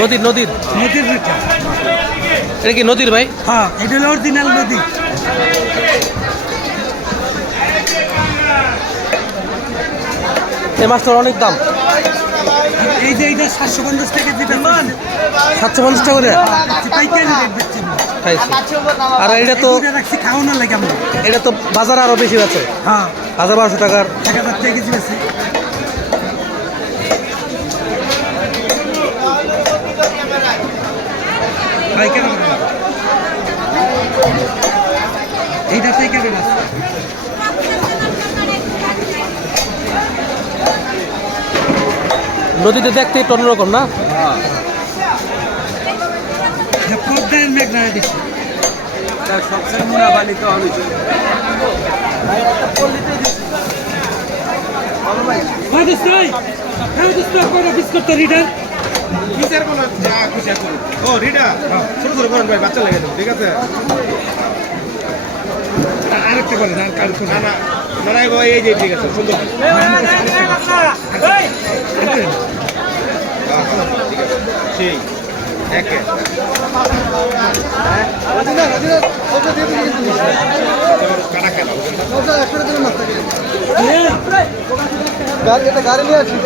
নদীর নদীর নদীর রিটা। এটা কি নদীর ভাই? হ্যাঁ, এটা হলো অরিজিনাল নদী। এই মাছটার অনেক দাম। এই যে এইটা 750 টাকা যেটা 750 টাকা করে পাইকারি রেট বেচছি। খাইছি। আর এটা তো এটা রাখছি খাওয়ানোর লাগে আমরা। এটা তো বাজারে আরো বেশি আছে, হ্যাঁ, 1200 টাকার। 1000 টাকা কেজি বেশি। পাইকারি এইটা পাইকারি আছে। নদীতে দেখতে একটু অন্যরকম না? পদ্মার মেঘনা দিচ্ছে। সবচেয়ে মুনাফানি তো হবে। বিস্কুট তো রিটার ও রিডা ছোট ছোট করেন ভাই, বাচ্চা লেগে দেবো, ঠিক আছে? আরেকটা করে না, না না না না, এই যে ঠিক আছে, সুন্দর। ঠিক আছে, সেই একে কাটা কেন গাড়ি নিয়ে আসি।